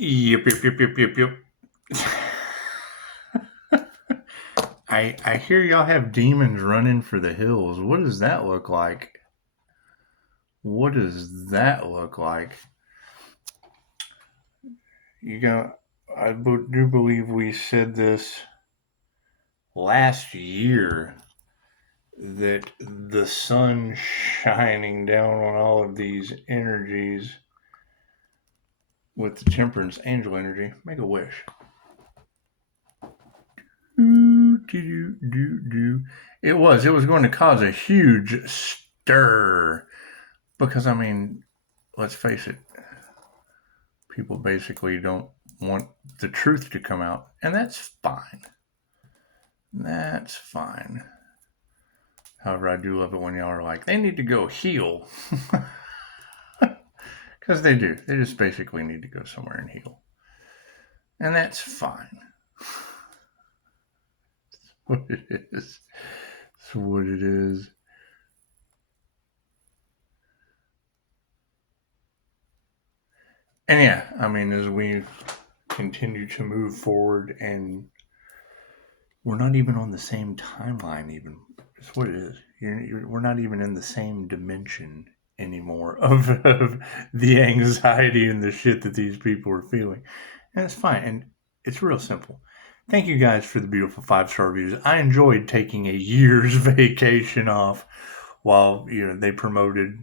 Yep. I hear y'all have demons running for the hills. What does that look like? What does that look like? I do believe we said this last year that the sun shining down on all of these energies with the temperance angel energy. Make a wish. It was going to cause a huge stir because, I mean, let's face it, people basically don't want the truth to come out, and that's fine. That's fine. However, I do love it when y'all are like, they need to go heal. Because they do. They just basically need to go somewhere and heal. And that's fine. What it is. It's what it is. And yeah, I mean, as we continue to move forward, and we're not even on the same timeline, even. It's what it is. We're not even in the same dimension anymore of the anxiety and the shit that these people are feeling. And it's fine. And it's real simple. Thank you guys for the beautiful 5-star reviews. I enjoyed taking a year's vacation off while, they promoted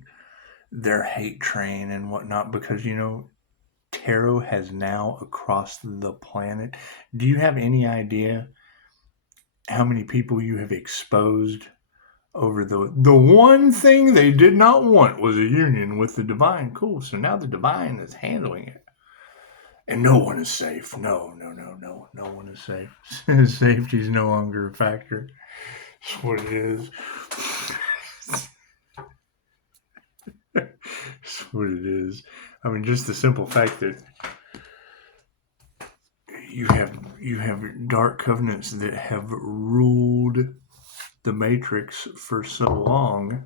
their hate train and whatnot because, tarot has now across the planet. Do you have any idea how many people you have exposed over the one thing they did not want was a union with the divine? Cool. So now the divine is handling it. And no one is safe. No one is safe. Safety is no longer a factor. That's what it is. That's what it is. I mean, just the simple fact that you have dark covenants that have ruled the matrix for so long.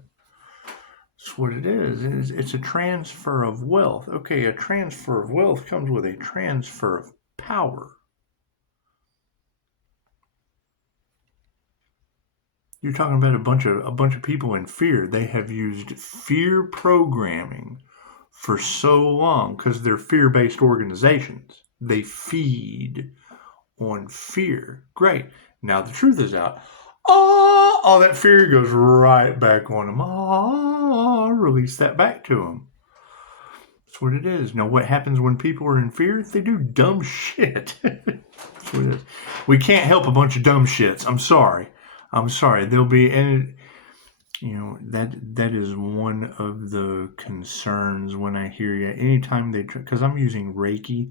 That's what it is. It's a transfer of wealth. Okay, a transfer of wealth comes with a transfer of power. You're talking about a bunch of people in fear. They have used fear programming for so long because they're fear-based organizations. They feed on fear. Great. Now the truth is out. All that fear goes right back on them. Release that back to them. That's what it is. Now, what happens when people are in fear? They do dumb shit. That's what it is. We can't help a bunch of dumb shits. I'm sorry. There'll be, and that is one of the concerns when I hear you. Anytime because I'm using Reiki.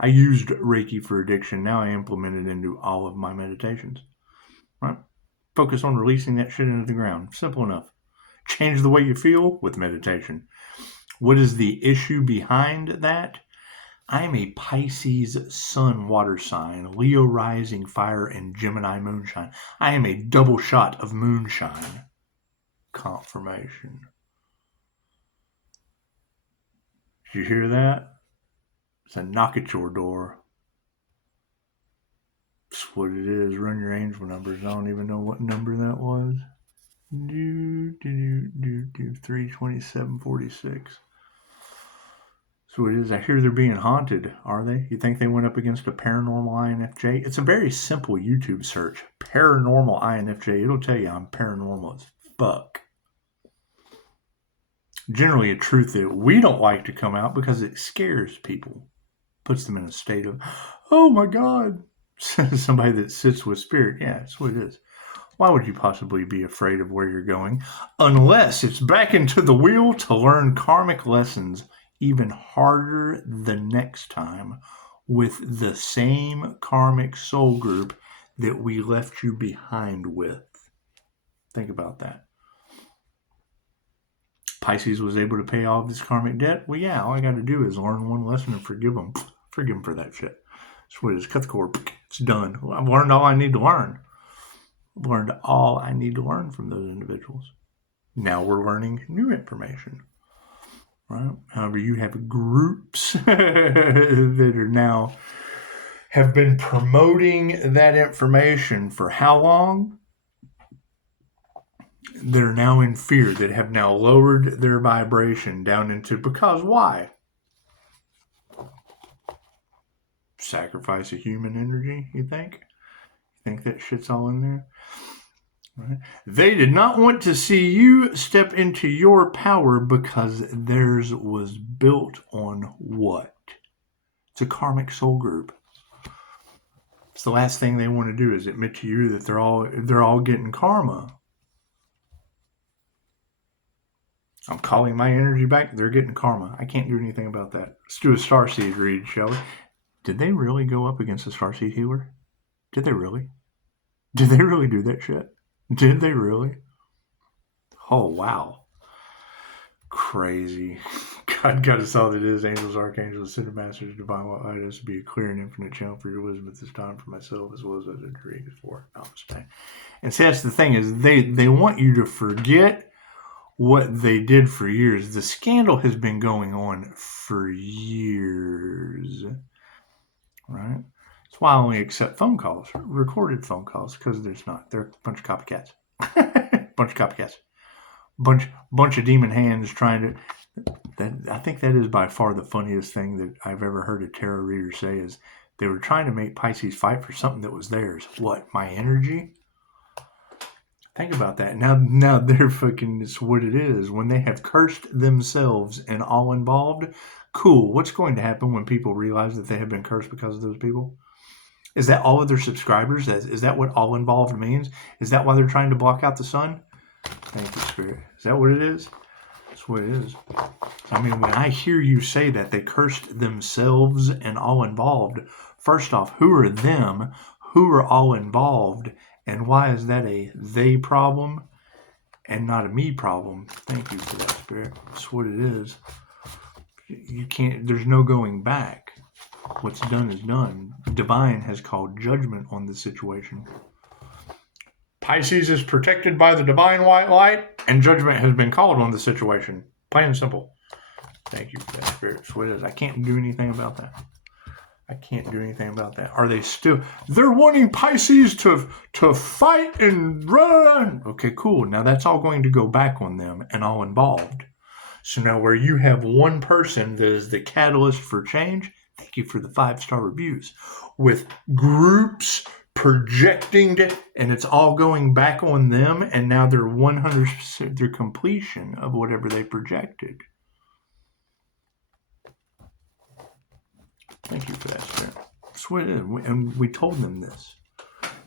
I used Reiki for addiction. Now I implement it into all of my meditations. Right? Focus on releasing that shit into the ground. Simple enough. Change the way you feel with meditation. What is the issue behind that? I'm a Pisces sun water sign, Leo rising fire, and Gemini moonshine. I am a double shot of moonshine. Confirmation. Did you hear that? It's a knock at your door. That's what it is. Run your angel numbers. I don't even know what number that was. 32746. So it is. I hear they're being haunted. Are they? You think they went up against a paranormal INFJ? It's a very simple YouTube search. Paranormal INFJ. It'll tell you I'm paranormal as fuck. Generally a truth that we don't like to come out because it scares people. Puts them in a state of, oh my God. Somebody that sits with spirit. Yeah, that's what it is. Why would you possibly be afraid of where you're going? Unless it's back into the wheel to learn karmic lessons even harder the next time with the same karmic soul group that we left you behind with. Think about that. Pisces was able to pay all of his karmic debt. Well, yeah, all I got to do is learn one lesson and forgive them. Forgive them for that shit. That's what it is. Cut the cord. It's done. I've learned all I need to learn. I've learned all I need to learn from those individuals. Now we're learning new information. right? However, you have groups that are now have been promoting that information for how long? They're now in fear, that have now lowered their vibration down into, because why? Sacrifice of human energy, you think? Think that shit's all in there? Right. They did not want to see you step into your power because theirs was built on what? It's a karmic soul group. It's the last thing they want to do is admit to you that they're all getting karma. I'm calling my energy back. They're getting karma. I can't do anything about that. Let's do a starseed read, shall we? Did they really go up against a starseed healer? Did they really? Did they really do that shit? Did they really? Oh, wow. Crazy. God got us all that is, angels, archangels, ascended masters, divine light, us to be a clear and infinite channel for your wisdom at this time for myself as well as other dreams for Namaste. And see, that's the thing is they want you to forget what they did for years. The scandal has been going on for years, right? That's why I only accept phone calls, recorded phone calls, because they're a bunch of copycats. Bunch of copycats. Bunch of demon hands trying to... I think that is by far the funniest thing that I've ever heard a tarot reader say is they were trying to make Pisces fight for something that was theirs. What, my energy? Think about that. Now they're fucking, it's what it is. When they have cursed themselves and all involved, cool. What's going to happen when people realize that they have been cursed because of those people? Is that all of their subscribers? Is that what all involved means? Is that why they're trying to block out the sun? Thank you, Spirit. Is that what it is? That's what it is. I mean, when I hear you say that they cursed themselves and all involved, first off, who are them? Who are all involved? And why is that a they problem and not a me problem? Thank you for that, Spirit. That's what it is. You can't, there's no going back. What's done is done. Divine has called judgment on this situation. Pisces is protected by the divine white light, and judgment has been called on the situation. Plain and simple. Thank you for that, Spirit. That's what it is. I can't do anything about that. I can't do anything about that. Are they still... They're wanting Pisces to fight and run. Okay, cool. Now that's all going to go back on them and all involved. So now where you have one person that is the catalyst for change, thank you for the 5-star reviews, with groups projecting it, and it's all going back on them, and now they're 100% their completion of whatever they projected. Thank you for that, Spirit. That's what it is. And we told them this.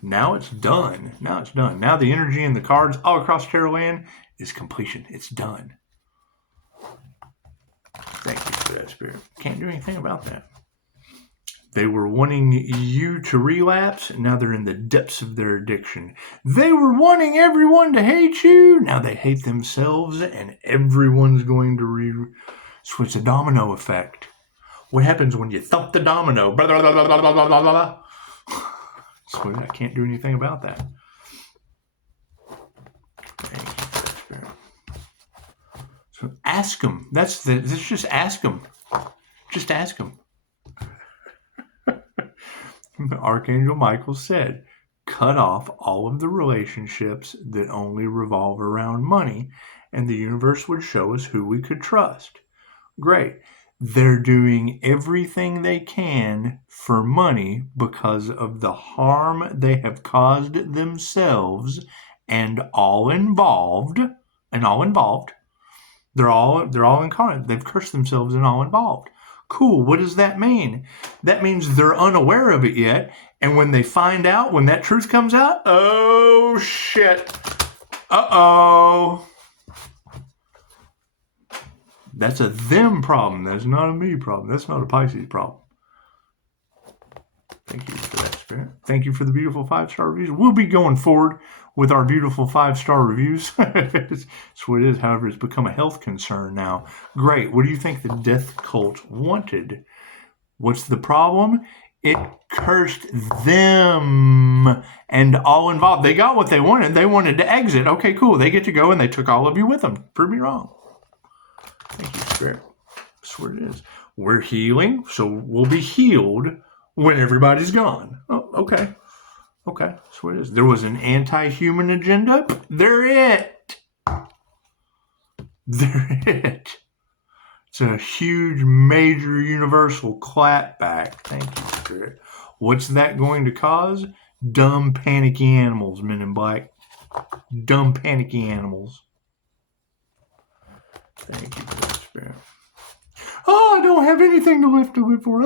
Now it's done. Now it's done. Now the energy in the cards all across Tarot Land is completion. It's done. Thank you for that, Spirit. Can't do anything about that. They were wanting you to relapse. Now they're in the depths of their addiction. They were wanting everyone to hate you. Now they hate themselves, and everyone's going to So it's a domino effect. What happens when you thump the domino? Blah, blah, blah, blah, blah, blah, blah, blah. So I can't do anything about that. Thank you for that, Spirit. So ask them. Let's just ask them. Just ask them. Archangel Michael said, cut off all of the relationships that only revolve around money, and the universe would show us who we could trust. Great. They're doing everything they can for money because of the harm they have caused themselves and all involved. They're all incarnate. They've cursed themselves and all involved. Cool. What does that mean? That means they're unaware of it yet. And when they find out, when that truth comes out, oh shit. Uh-oh. That's a them problem. That's not a me problem. That's not a Pisces problem. Thank you for that, Spirit. Thank you for the beautiful 5-star reviews. We'll be going forward with our beautiful 5-star reviews. That's what it is. However, it's become a health concern now. Great. What do you think the death cult wanted? What's the problem? It cursed them and all involved. They got what they wanted. They wanted to exit. Okay, cool. They get to go, and they took all of you with them. Prove me wrong. Thank you, Spirit. That's what it is. We're healing, so we'll be healed when everybody's gone. Oh, okay. Okay, that's what it is. There was an anti-human agenda. They're it. They're it. It's a huge, major, universal clapback. Thank you, Spirit. What's that going to cause? Dumb, panicky animals, Men in Black. Dumb, panicky animals. Thank you, Spirit. Oh, I don't have anything to live for.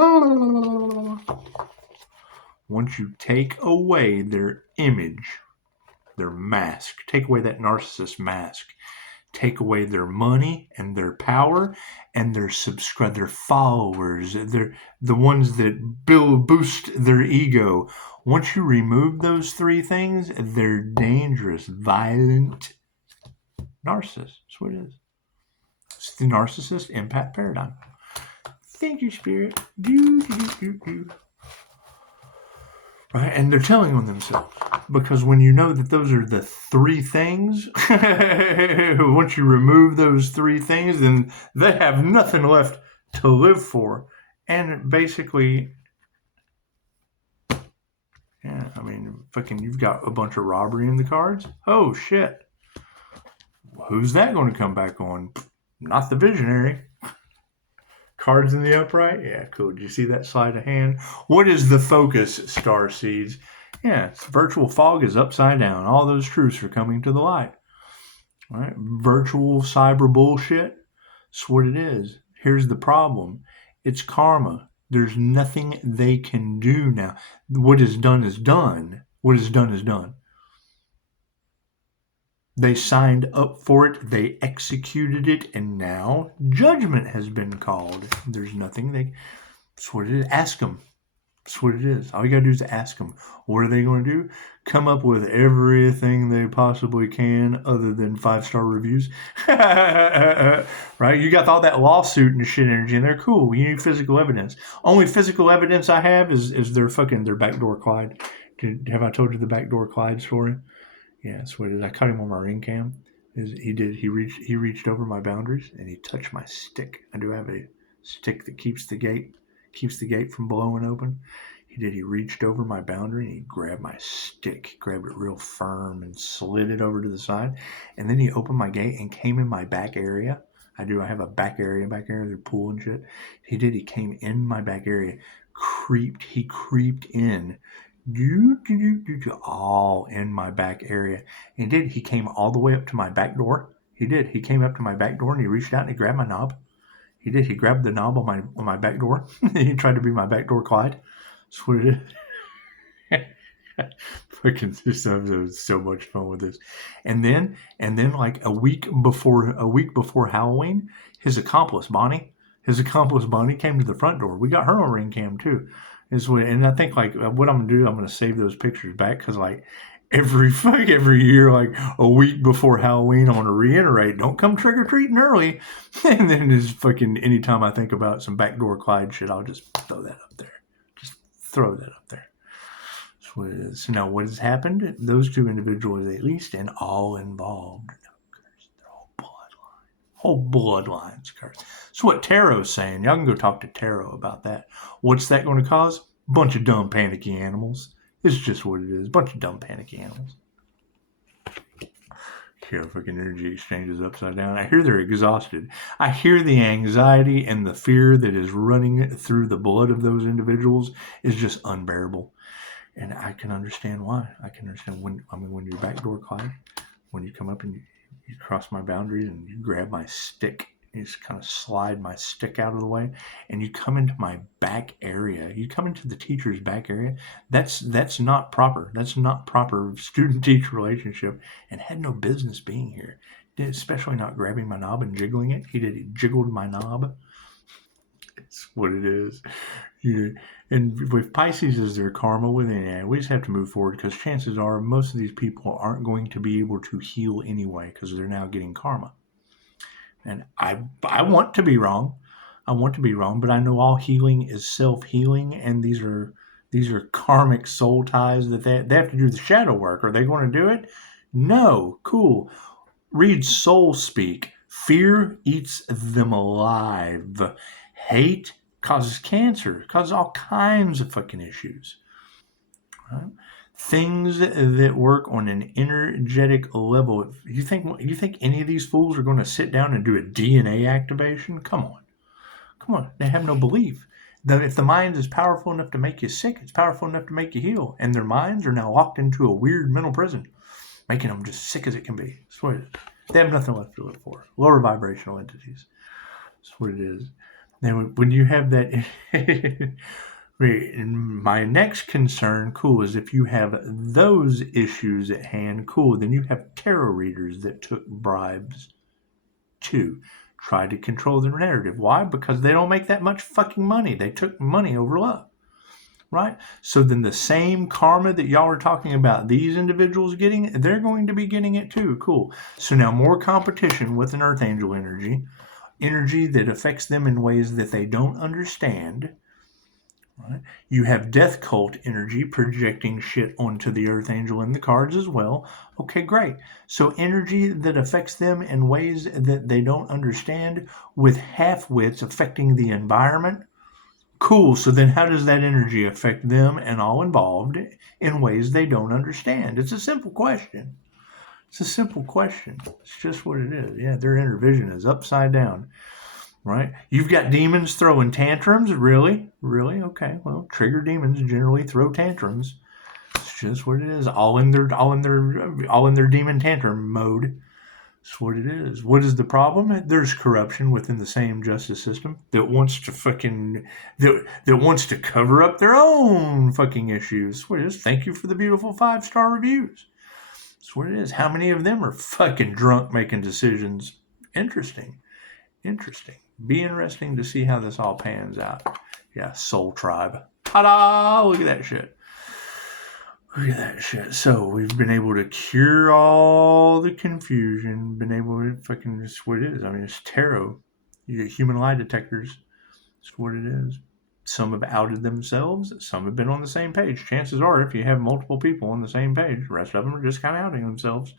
Once you take away their image, their mask, take away that narcissist mask, take away their money and their power and their followers, the ones that boost their ego. Once you remove those three things, they're dangerous, violent narcissists. That's what it is. It's the narcissist empath paradigm. Thank you, Spirit. Right? And they're telling on themselves. Because when you know that those are the three things, once you remove those three things, then they have nothing left to live for. And basically, yeah, I mean, fucking, you've got a bunch of robbery in the cards. Oh, shit. Who's that going to come back on? Not the visionary. Cards in the upright? Yeah, cool. Did you see that sleight of hand? What is the focus, star seeds? Yeah, virtual fog is upside down. All those truths are coming to the light. All right? Virtual cyber bullshit. That's what it is. Here's the problem. It's karma. There's nothing they can do now. What is done is done. What is done is done. They signed up for it, they executed it, and now judgment has been called. There's nothing that's what it is. Ask them. That's what it is. All you got to do is ask them. What are they going to do? Come up with everything they possibly can other than 5-star reviews. Right? You got all that lawsuit and shit energy in there. Cool. You need physical evidence. Only physical evidence I have is their backdoor Clyde. Have I told you the backdoor Clyde story? Yeah, that's what it is. I caught him on my ring cam. He reached over my boundaries and he touched my stick. I do have a stick that keeps the gate from blowing open. He reached over my boundary and he grabbed my stick, grabbed it real firm and slid it over to the side. And then he opened my gate and came in my back area. I have a back area back there, the pool and shit. He came in my back area, he creeped in. All in my back area. And he came all the way up to my back door. He came up to my back door and he reached out and he grabbed my knob. He grabbed the knob on my back door. He tried to be my backdoor Clyde. That's what it is. Fucking this episode is so much fun with this. And then like a week before Halloween, his accomplice Bonnie came to the front door. We got her on ring cam too. And I think like what I'm gonna do, I'm gonna save those pictures back because like every year, like a week before Halloween, I'm gonna reiterate: don't come trick or treating early. And then just fucking anytime I think about some backdoor Clyde shit, I'll just throw that up there. Just throw that up there. That's what it is. So now what has happened? Those two individuals, at least, and all involved. They're whole bloodlines cursed. That's what Tarot's saying. Y'all can go talk to Tarot about that. What's that going to cause? Bunch of dumb, panicky animals. It's just what it is. Bunch of dumb, panicky animals. Yeah, fucking energy exchanges upside down. I hear they're exhausted. I hear the anxiety and the fear that is running through the blood of those individuals is just unbearable. And I can understand why. I can understand when you're backdoor Clyde, when you come up and you cross my boundaries and you grab my stick, you just kind of slide my stick out of the way, and you come into my back area. You come into the teacher's back area. That's not proper. That's not proper student-teacher relationship, and had no business being here. Especially not grabbing my knob and jiggling it. He jiggled my knob. It's what it is. Yeah. And with Pisces as their karma within it, we just have to move forward because chances are most of these people aren't going to be able to heal anyway because they're now getting karma. And I want to be wrong. But I know all healing is self-healing, and these are karmic soul ties that they have to do the shadow work. Are they going to do it? No. Cool. Read Soul Speak. Fear eats them alive. Hate causes cancer, causes all kinds of fucking issues. Right? Things that work on an energetic level. You think any of these fools are going to sit down and do a DNA activation? Come on. They have no belief. If the mind is powerful enough to make you sick, it's powerful enough to make you heal. And their minds are now locked into a weird mental prison, making them just sick as it can be. That's what it is. They have nothing left to live for. Lower vibrational entities. That's what it is. Now, when you have that, my next concern, cool, is if you have those issues at hand, cool, then you have tarot readers that took bribes too. Try to control their narrative. Why? Because they don't make that much fucking money. They took money over love. Right? So then the same karma that y'all are talking about these individuals getting, they're going to be getting it too. Cool. So now more competition with an earth angel energy that affects them in ways that they don't understand. Right? You have death cult energy projecting shit onto the earth angel in the cards as well. Okay, great. So energy that affects them in ways that they don't understand, with half-wits affecting the environment. Cool. So then how does that energy affect them and all involved in ways they don't understand? It's a simple question. It's just what it is. Yeah, their inner vision is upside down. Right? You've got demons throwing tantrums. Really? Okay. Well, trigger demons generally throw tantrums. It's just what it is. All in their demon tantrum mode. That's what it is. What is the problem? There's corruption within the same justice system that wants to cover up their own fucking issues. That's what it is. Thank you for the beautiful 5-star reviews. That's what it is. How many of them are fucking drunk making decisions? Interesting. Be interesting to see how this all pans out. Yeah, Soul Tribe. Ta-da! Look at that shit. So we've been able to cure all the confusion. Been able to fucking, just what it is. I mean, it's tarot. You get human lie detectors. That's what it is. Some have outed themselves. Some have been on the same page. Chances are, if you have multiple people on the same page, the rest of them are just kind of outing themselves.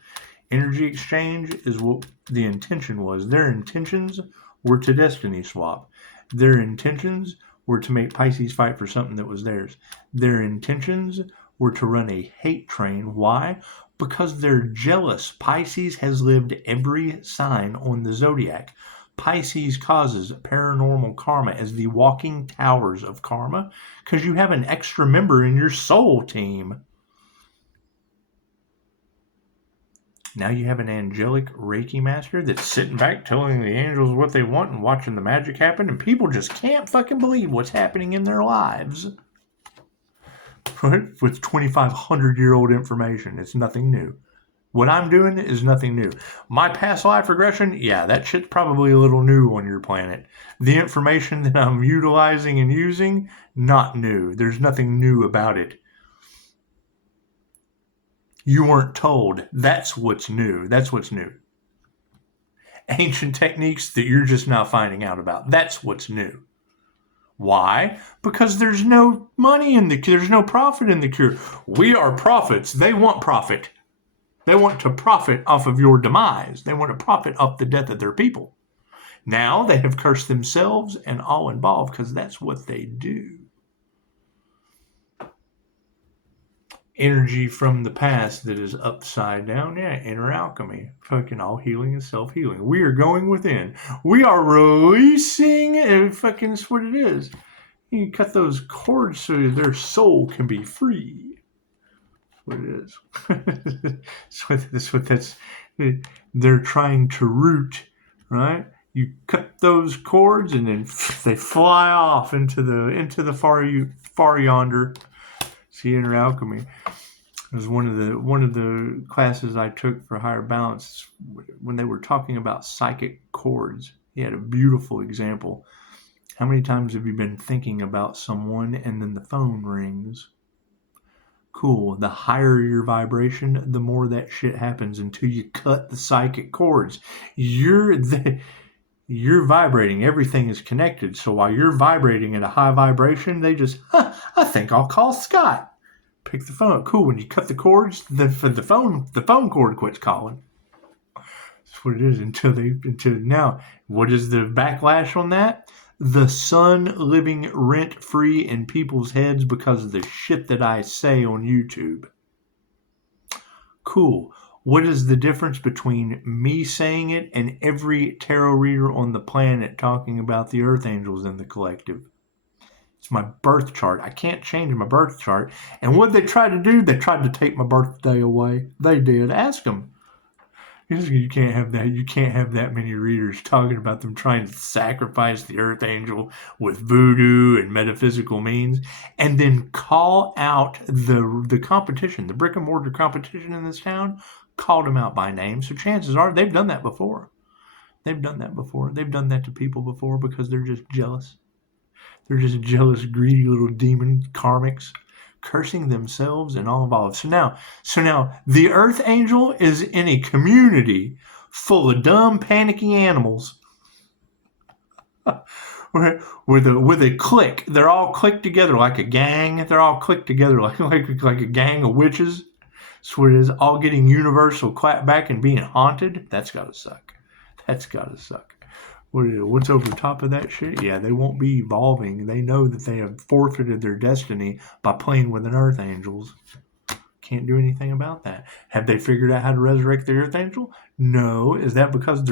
Energy exchange is what the intention was. Their intentions were to destiny swap. Their intentions were to make Pisces fight for something that was theirs. Their intentions were to run a hate train. Why? Because they're jealous. Pisces has lived every sign on the zodiac. Pisces causes paranormal karma as the walking towers of karma because you have an extra member in your soul team. Now you have an angelic Reiki master that's sitting back telling the angels what they want and watching the magic happen, and people just can't fucking believe what's happening in their lives. Right? With 2,500-year-old information. It's nothing new. What I'm doing is nothing new. My past life regression, yeah, that shit's probably a little new on your planet. The information that I'm utilizing and using, not new. There's nothing new about it. You weren't told. That's what's new. Ancient techniques that you're just now finding out about. That's what's new. Why? Because there's no money in there's no profit in the cure. We are prophets. They want profit. They want to profit off of your demise. They want to profit off the death of their people. Now they have cursed themselves and all involved because that's what they do. Energy from the past that is upside down. Yeah, inner alchemy. Fucking all healing and self-healing. We are going within. We are releasing, fucking that's what it is. You cut those cords so their soul can be free. That's what it is. They're trying to root, right? You cut those cords and then they fly off into the far yonder. See, inner alchemy. It was one of the classes I took for Higher Balance when they were talking about psychic cords. He had a beautiful example. How many times have you been thinking about someone and then the phone rings? Cool. The higher your vibration, the more that shit happens until you cut the psychic cords. You're vibrating. Everything is connected. So while you're vibrating at a high vibration, they just, I think I'll call Scott. Pick the phone up. Cool. When you cut the cords, the phone cord quits calling. That's what it is until now. What is the backlash on that? The sun living rent free in people's heads because of the shit that I say on YouTube. Cool. What is the difference between me saying it and every tarot reader on the planet talking about the earth angels in the collective? It's my birth chart. I can't change my birth chart. And what they tried to do, they tried to take my birthday away. They did. Ask them. You can't have that. You can't have that many readers talking about them trying to sacrifice the earth angel with voodoo and metaphysical means, and then call out the competition, the brick and mortar competition in this town, called them out by name. So chances are they've done that before. They've done that before. They've done that to people before because they're just jealous. They're just jealous, greedy little demon karmics, cursing themselves and all involved. So now the earth angel is in a community full of dumb, panicky animals. with a clique. They're all clicked together like a gang. They're all clicked together like a gang of witches. That's what it is. All getting universal clap back and being haunted. That's gotta suck. That's gotta suck. What's over top of that shit? Yeah, they won't be evolving. They know that they have forfeited their destiny by playing with an earth angels. Can't do anything about that. Have they figured out how to resurrect the earth angel? No. Is that because is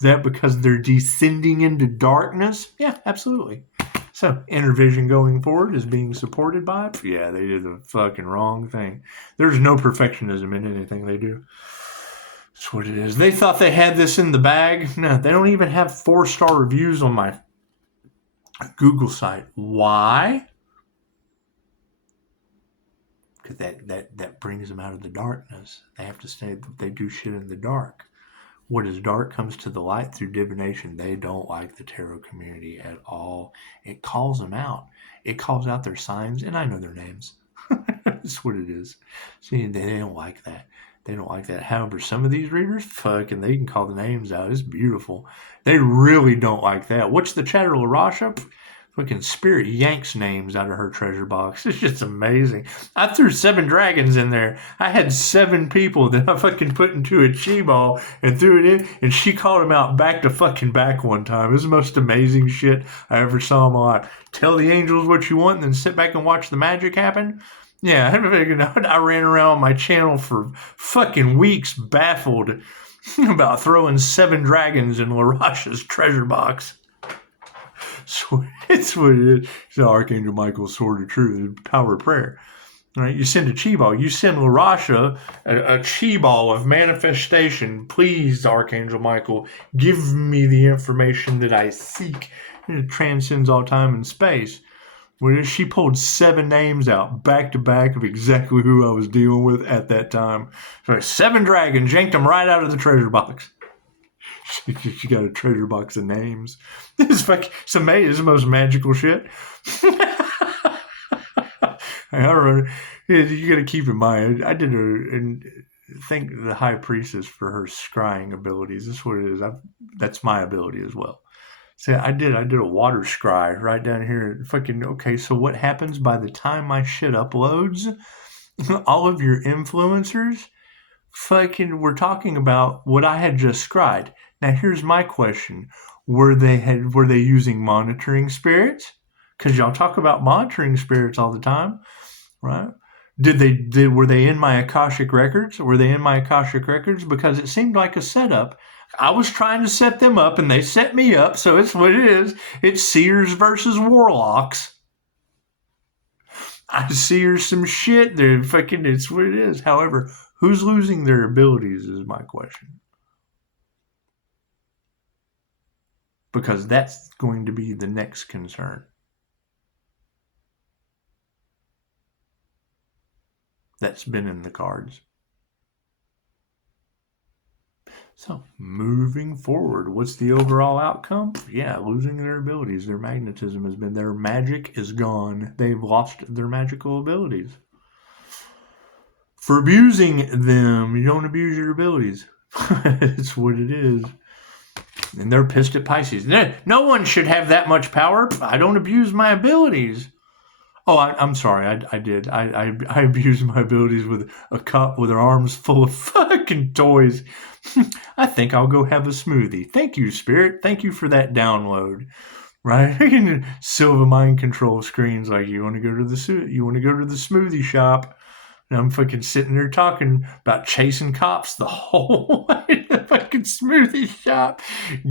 that because they're descending into darkness? Yeah, absolutely. So, inner vision going forward is being supported by it? Yeah, they did the fucking wrong thing. There's no perfectionism in anything they do. That's what it is. They thought they had this in the bag. No, they don't even have 4-star reviews on my Google site. Why? Because that brings them out of the darkness. They have to stay. They do shit in the dark. What is dark comes to the light through divination. They don't like the tarot community at all. It calls them out. It calls out their signs, and I know their names. That's what it is. See, they don't like that. They don't like that. However, some of these readers, fucking, they can call the names out. It's beautiful. They really don't like that. What's the chatter, LaRasha? Fucking spirit yanks names out of her treasure box. It's just amazing. I threw 7 dragons in there. I had 7 people that I fucking put into a chi ball and threw it in, and she called them out back to fucking back one time. It was the most amazing shit I ever saw in my life. Tell the angels what you want and then sit back and watch the magic happen. Yeah, I ran around my channel for fucking weeks baffled about throwing 7 dragons in LaRasha's treasure box. So it's what it is. It's the Archangel Michael's sword of truth, the power of prayer. All right, you send a chi ball. You send LaRasha a chi ball of manifestation. Please, Archangel Michael, give me the information that I seek. It transcends all time and space. When she pulled 7 names out back to back of exactly who I was dealing with at that time. So 7 dragons, yanked them right out of the treasure box. She got a treasure box of names. It's amazing. It's the most magical shit. I remember. You got to keep in mind. I did and thank the high priestess for her scrying abilities. That's what it is. That's my ability as well. So I did a water scry right down here. Fucking okay. So what happens by the time my shit uploads? All of your influencers, fucking, we're talking about what I had just scried. Now here's my question: were they using monitoring spirits? Because y'all talk about monitoring spirits all the time, right? Were they in my Akashic records? Were they in my Akashic records? Because it seemed like a setup. I was trying to set them up, and they set me up, so it's what it is. It's seers versus warlocks. I seer some shit. They're fucking, it's what it is. However, who's losing their abilities is my question. Because that's going to be the next concern. That's been in the cards. So, moving forward, what's the overall outcome? Yeah, losing their abilities. Their magnetism has been, their magic is gone. They've lost their magical abilities. For abusing them, you don't abuse your abilities. It's what it is. And they're pissed at Pisces. No one should have that much power. I don't abuse my abilities. Oh, I'm sorry. I did. I abused my abilities with a cup with her arms full of fucking toys. I think I'll go have a smoothie. Thank you, Spirit. Thank you for that download. Right? Silva mind control screens like you want to go to the smoothie shop. And I'm fucking sitting there talking about chasing cops the whole way to the fucking smoothie shop.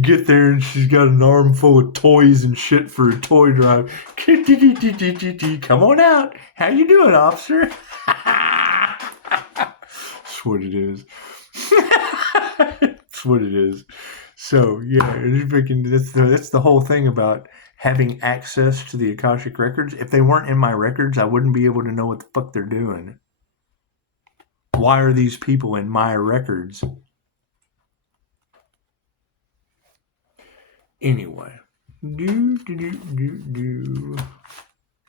Get there and she's got an arm full of toys and shit for a toy drive. Come on out. How you doing, officer? That's what it is. That's what it is. So yeah, that's the whole thing about having access to the Akashic records. If they weren't in my records, I wouldn't be able to know what the fuck they're doing. Why are these people in my records? Anyway. And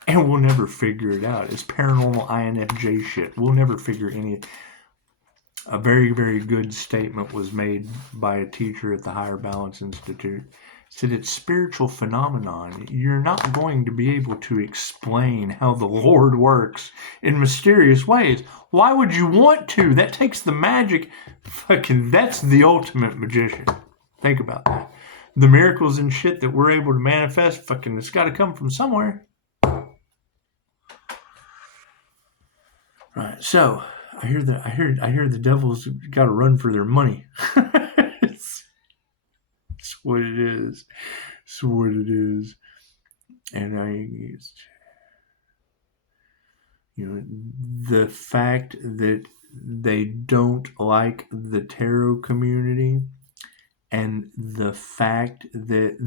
we'll never figure it out. It's paranormal INFJ shit. We'll never figure any. A very, very good statement was made by a teacher at the Higher Balance Institute. Said it's spiritual phenomenon. You're not going to be able to explain how the Lord works in mysterious ways. Why would you want to? That takes the magic. Fucking, that's the ultimate magician. Think about that. The miracles and shit that we're able to manifest, fucking, it's got to come from somewhere. Right. So I hear the devil's got to run for their money. It's what it is. It's what it is. And the fact that they don't like the tarot community, and the fact that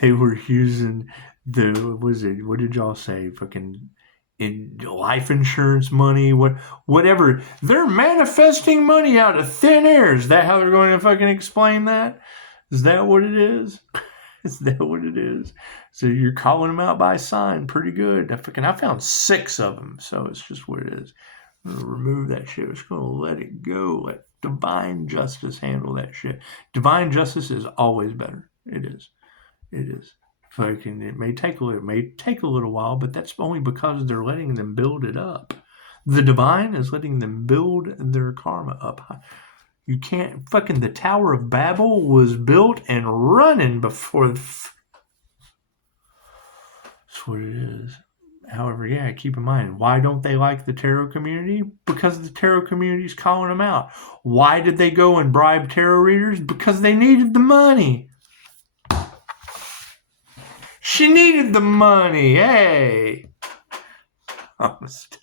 they were using what did y'all say? Fucking in life insurance money, whatever. They're manifesting money out of thin air. Is that how they're going to fucking explain that? Is that what it is? Is that what it is? So you're calling them out by sign pretty good. I found 6 of them, so it's just what it is. I'm going to remove that shit. I'm just going to let it go. Let divine justice handle that shit. Divine justice is always better. It is. It is. Fucking, it may take a little while, but that's only because they're letting them build it up. The divine is letting them build their karma up. You can't fucking, the Tower of Babel was built and running before that's what it is. However, yeah, keep in mind, why don't they like the tarot community? Because the tarot community is calling them out. Why did they go and bribe tarot readers? Because they needed the money. She needed the money. Hey. Namaste.